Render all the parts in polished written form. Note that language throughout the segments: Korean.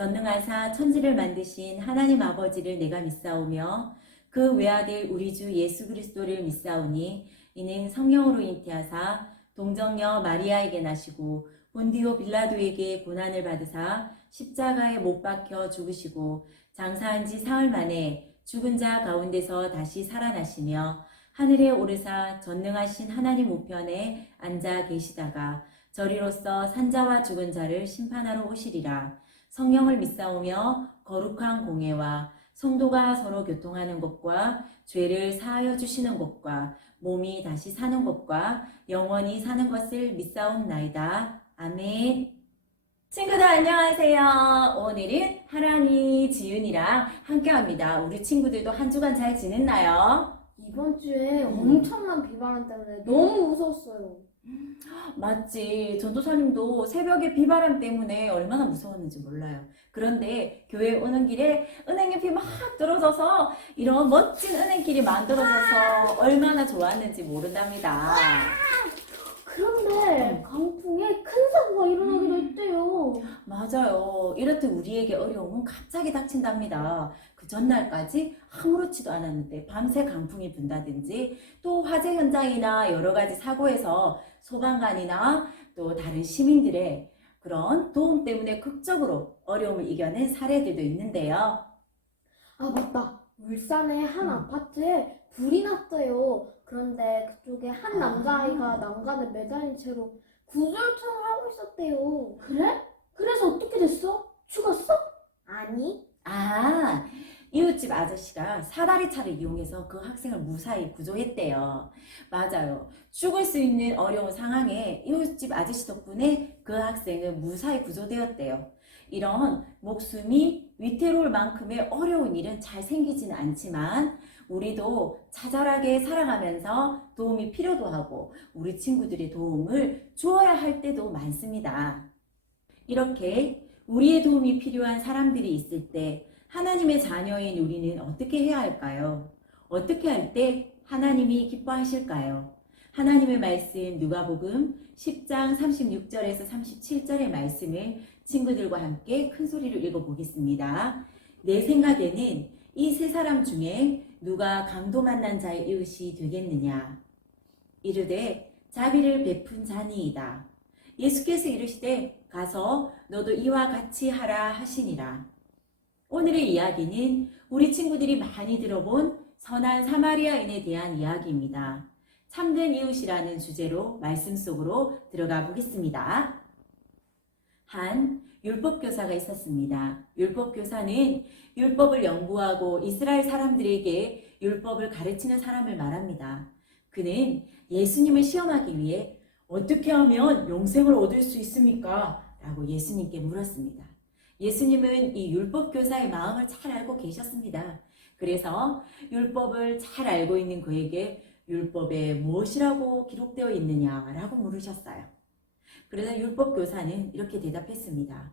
전능하사 천지를 만드신 하나님 아버지를 내가 믿사오며 그 외아들 우리 주 예수 그리스도를 믿사오니 이는 성령으로 잉태하사 동정녀 마리아에게 나시고 본디오 빌라도에게 고난을 받으사 십자가에 못 박혀 죽으시고 장사한 지 사흘 만에 죽은 자 가운데서 다시 살아나시며 하늘에 오르사 전능하신 하나님 우편에 앉아 계시다가 저리로서 산자와 죽은 자를 심판하러 오시리라. 성령을 믿사오며 거룩한 공예와 성도가 서로 교통하는 것과 죄를 사하여 주시는 것과 몸이 다시 사는 것과 영원히 사는 것을 믿사옵나이다. 아멘. 친구들 안녕하세요. 오늘은 하랑이, 지윤이랑 함께합니다. 우리 친구들도 한 주간 잘 지냈나요? 이번 주에 엄청난 비바람 때문에 너무 무서웠어요. 맞지. 전도사님도 새벽에 비바람 때문에 얼마나 무서웠는지 몰라요. 그런데 교회 오는 길에 은행잎이 막 떨어져서 이런 멋진 은행길이 만들어져서 얼마나 좋았는지 모른답니다. 그런데 강풍에 큰 사고가 일어나기도 했대요. 맞아요. 이렇듯 우리에게 어려움은 갑자기 닥친답니다. 그 전날까지 아무렇지도 않았는데 밤새 강풍이 분다든지 또 화재 현장이나 여러 가지 사고에서 소방관이나 또 다른 시민들의 그런 도움 때문에 극적으로 어려움을 이겨낸 사례들도 있는데요. 아 맞다. 울산의 한 아파트에 불이 났어요. 그런데 그쪽에 한 남자아이가 난간에 매달린 채로 구조요청을 하고 있었대요. 그래? 그래서 어떻게 됐어? 죽었어? 아니. 이웃집 아저씨가 사다리 차를 이용해서 그 학생을 무사히 구조했대요. 맞아요. 죽을 수 있는 어려운 상황에 이웃집 아저씨 덕분에 그 학생은 무사히 구조되었대요. 이런 목숨이 위태로울 만큼의 어려운 일은 잘 생기지는 않지만 우리도 자잘하게 살아가면서 도움이 필요도 하고 우리 친구들의 도움을 주어야 할 때도 많습니다. 이렇게 우리의 도움이 필요한 사람들이 있을 때 하나님의 자녀인 우리는 어떻게 해야 할까요? 어떻게 할 때 하나님이 기뻐하실까요? 하나님의 말씀 누가복음 10장 36절에서 37절의 말씀을 친구들과 함께 큰 소리로 읽어보겠습니다. 내 생각에는 이 세 사람 중에 누가 강도 만난 자의 이웃이 되겠느냐? 이르되 자비를 베푼 자니이다. 예수께서 이르시되 가서 너도 이와 같이 하라 하시니라. 오늘의 이야기는 우리 친구들이 많이 들어본 선한 사마리아인에 대한 이야기입니다. 참된 이웃이라는 주제로 말씀 속으로 들어가 보겠습니다. 한 율법교사가 있었습니다. 율법교사는 율법을 연구하고 이스라엘 사람들에게 율법을 가르치는 사람을 말합니다. 그는 예수님을 시험하기 위해 어떻게 하면 영생을 얻을 수 있습니까? 라고 예수님께 물었습니다. 예수님은 이 율법교사의 마음을 잘 알고 계셨습니다. 그래서 율법을 잘 알고 있는 그에게 율법에 무엇이라고 기록되어 있느냐라고 물으셨어요. 그래서 율법교사는 이렇게 대답했습니다.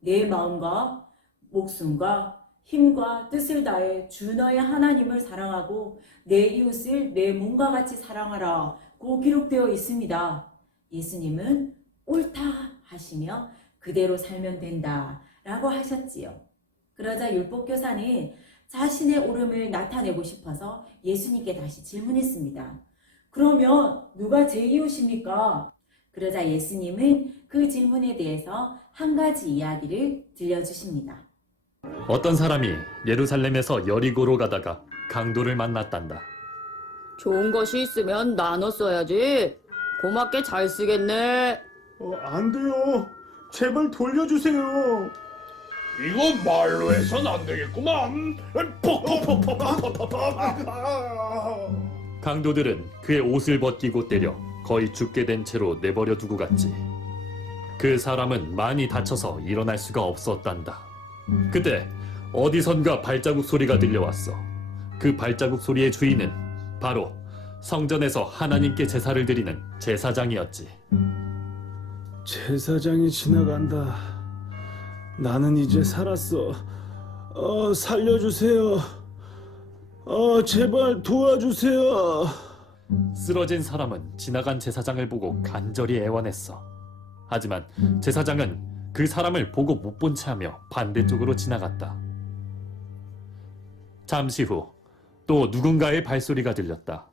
내 마음과 목숨과 힘과 뜻을 다해 주 너의 하나님을 사랑하고 내 이웃을 내 몸과 같이 사랑하라 고 기록되어 있습니다. 예수님은 옳다 하시며 그대로 살면 된다 라고 하셨지요. 그러자 율법교사는 자신의 옳음을 나타내고 싶어서 예수님께 다시 질문했습니다. 그러면 누가 제 이웃입니까? 그러자 예수님은 그 질문에 대해서 한 가지 이야기를 들려주십니다. 어떤 사람이 예루살렘에서 여리고로 가다가 강도를 만났단다. 좋은 것이 있으면 나눠 써야지. 고맙게 잘 쓰겠네. 안 돼요. 제발 돌려주세요. 이거 말로 해선 안 되겠구만. 강도들은 그의 옷을 벗기고 때려 거의 죽게 된 채로 내버려 두고 갔지. 그 사람은 많이 다쳐서 일어날 수가 없었단다. 그때 어디선가 발자국 소리가 들려왔어. 그 발자국 소리의 주인은 바로 성전에서 하나님께 제사를 드리는 제사장이었지. 제사장이 지나간다. 나는 이제 살았어. 살려주세요. 제발 도와주세요. 쓰러진 사람은 지나간 제사장을 보고 간절히 애원했어. 하지만 제사장은 그 사람을 보고 못 본 채 하며 반대쪽으로 지나갔다. 잠시 후 또 누군가의 발소리가 들렸다.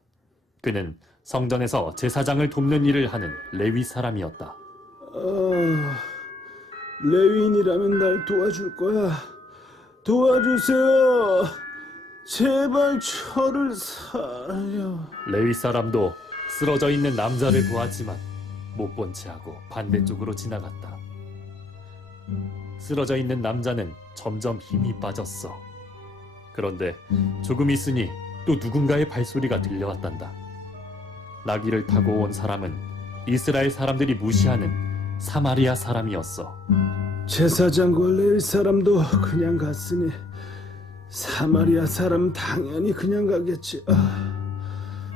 그는 성전에서 제사장을 돕는 일을 하는 레위 사람이었다. 레위인이라면 날 도와줄 거야. 도와주세요. 제발 저를 살려. 레위 사람도 쓰러져 있는 남자를 보았지만 못 본 채 하고 반대쪽으로 지나갔다. 쓰러져 있는 남자는 점점 힘이 빠졌어. 그런데 조금 있으니 또 누군가의 발소리가 들려왔단다. 나귀를 타고 온 사람은 이스라엘 사람들이 무시하는 사마리아 사람이었어. 제사장과 레위 사람도 그냥 갔으니 사마리아 사람 당연히 그냥 가겠지.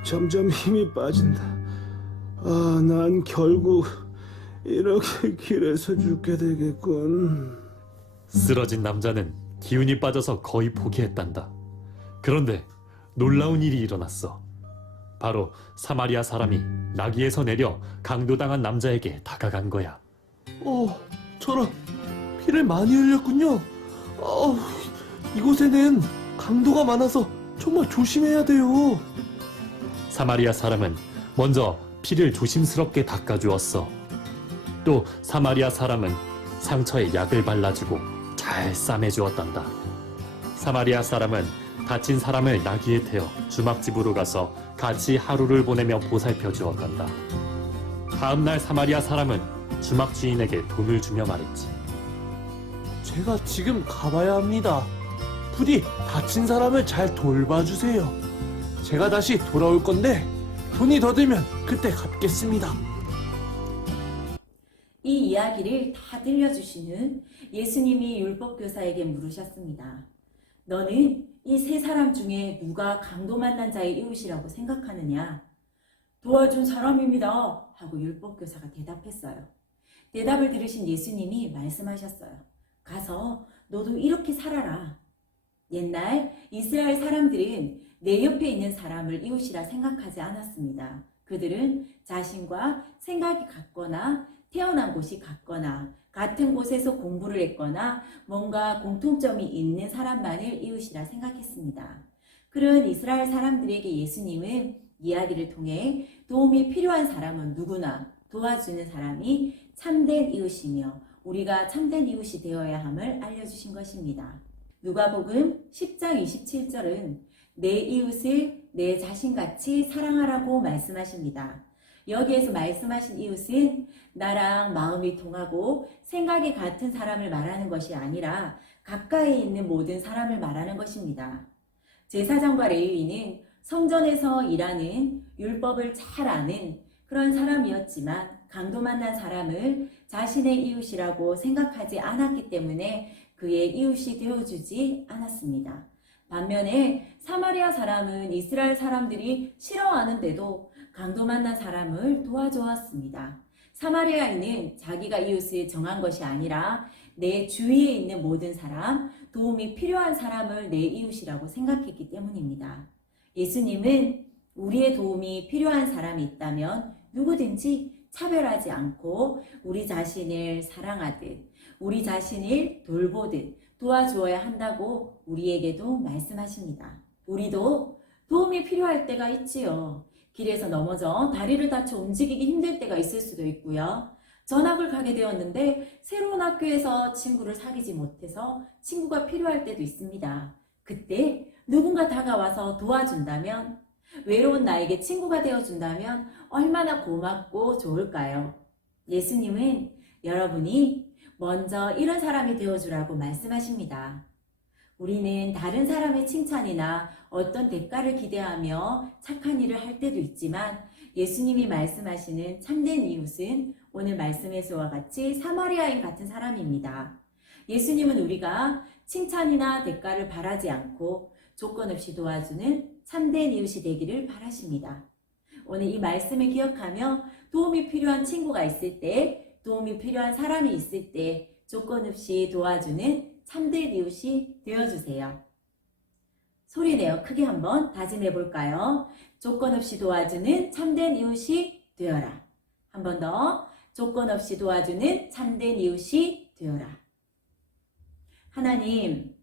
점점 힘이 빠진다. 난 결국 이렇게 길에서 죽게 되겠군. 쓰러진 남자는 기운이 빠져서 거의 포기했단다. 그런데 놀라운 일이 일어났어. 바로 사마리아 사람이 나귀에서 내려 강도당한 남자에게 다가간 거야. 저런 피를 많이 흘렸군요. 이곳에는 강도가 많아서 정말 조심해야 돼요. 사마리아 사람은 먼저 피를 조심스럽게 닦아주었어. 또 사마리아 사람은 상처에 약을 발라주고 잘 싸매주었단다. 사마리아 사람은 다친 사람을 나귀에 태워 주막집으로 가서 같이 하루를 보내며 보살펴 주었단다. 다음날 사마리아 사람은 주막 주인에게 돈을 주며 말했지. 제가 지금 가봐야 합니다. 부디 다친 사람을 잘 돌봐주세요. 제가 다시 돌아올 건데 돈이 더 들면 그때 갚겠습니다. 이 이야기를 다 들려주신 후 예수님이 율법교사에게 물으셨습니다. 너는 이 세 사람 중에 누가 강도 만난 자의 이웃이라고 생각하느냐? 도와준 사람입니다. 하고 율법교사가 대답했어요. 대답을 들으신 예수님이 말씀하셨어요. 가서 너도 이렇게 살아라. 옛날 이스라엘 사람들은 내 옆에 있는 사람을 이웃이라 생각하지 않았습니다. 그들은 자신과 생각이 같거나 태어난 곳이 같거나 같은 곳에서 공부를 했거나 뭔가 공통점이 있는 사람만을 이웃이라 생각했습니다. 그런 이스라엘 사람들에게 예수님은 이야기를 통해 도움이 필요한 사람은 누구나 도와주는 사람이 참된 이웃이며 우리가 참된 이웃이 되어야 함을 알려주신 것입니다. 누가복음 10장 27절은 내 이웃을 내 자신같이 사랑하라고 말씀하십니다. 여기에서 말씀하신 이웃은 나랑 마음이 통하고 생각이 같은 사람을 말하는 것이 아니라 가까이 있는 모든 사람을 말하는 것입니다. 제사장과 레위인은 성전에서 일하는 율법을 잘 아는 그런 사람이었지만 강도 만난 사람을 자신의 이웃이라고 생각하지 않았기 때문에 그의 이웃이 되어주지 않았습니다. 반면에 사마리아 사람은 이스라엘 사람들이 싫어하는데도 강도 만난 사람을 도와주었습니다. 사마리아인은 자기가 이웃을 정한 것이 아니라 내 주위에 있는 모든 사람, 도움이 필요한 사람을 내 이웃이라고 생각했기 때문입니다. 예수님은 우리의 도움이 필요한 사람이 있다면 누구든지 차별하지 않고 우리 자신을 사랑하듯 우리 자신을 돌보듯 도와주어야 한다고 우리에게도 말씀하십니다. 우리도 도움이 필요할 때가 있지요. 길에서 넘어져 다리를 다쳐 움직이기 힘들 때가 있을 수도 있고요. 전학을 가게 되었는데 새로운 학교에서 친구를 사귀지 못해서 친구가 필요할 때도 있습니다. 그때 누군가 다가와서 도와준다면, 외로운 나에게 친구가 되어준다면 얼마나 고맙고 좋을까요? 예수님은 여러분이 먼저 이런 사람이 되어주라고 말씀하십니다. 우리는 다른 사람의 칭찬이나 어떤 대가를 기대하며 착한 일을 할 때도 있지만 예수님이 말씀하시는 참된 이웃은 오늘 말씀에서와 같이 사마리아인 같은 사람입니다. 예수님은 우리가 칭찬이나 대가를 바라지 않고 조건 없이 도와주는 참된 이웃이 되기를 바라십니다. 오늘 이 말씀을 기억하며 도움이 필요한 친구가 있을 때, 도움이 필요한 사람이 있을 때 조건 없이 도와주는 참된 이웃이 되어주세요. 소리내어 크게 한번 다짐해 볼까요? 조건 없이 도와주는 참된 이웃이 되어라. 한 번 더. 조건 없이 도와주는 참된 이웃이 되어라. 하나님,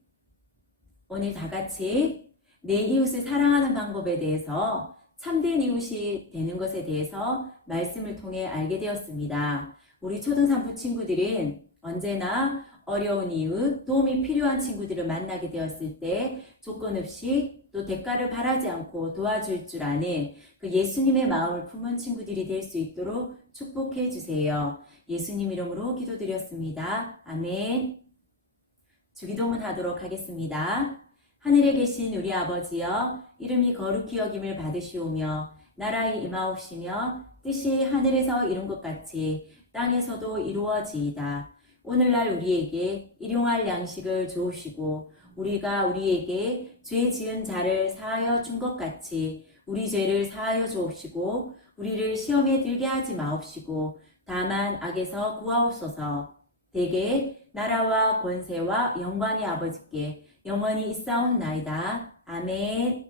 오늘 다 같이 내 이웃을 사랑하는 방법에 대해서 참된 이웃이 되는 것에 대해서 말씀을 통해 알게 되었습니다. 우리 초등산부 친구들은 언제나 어려운 이웃, 도움이 필요한 친구들을 만나게 되었을 때 조건 없이 또 대가를 바라지 않고 도와줄 줄 아는 그 예수님의 마음을 품은 친구들이 될 수 있도록 축복해 주세요. 예수님 이름으로 기도드렸습니다. 아멘. 주기도문 하도록 하겠습니다. 하늘에 계신 우리 아버지여, 이름이 거룩히 여김을 받으시오며 나라의 임하옵시며 뜻이 하늘에서 이룬 것 같이 땅에서도 이루어지이다. 오늘날 우리에게 일용할 양식을 주옵시고 우리가 우리에게 죄 지은 자를 사하여 준 것 같이 우리 죄를 사하여 주옵시고 우리를 시험에 들게 하지 마옵시고 다만 악에서 구하옵소서. 대개 나라와 권세와 영광의 아버지께 영원히 있사옵나이다. 아멘.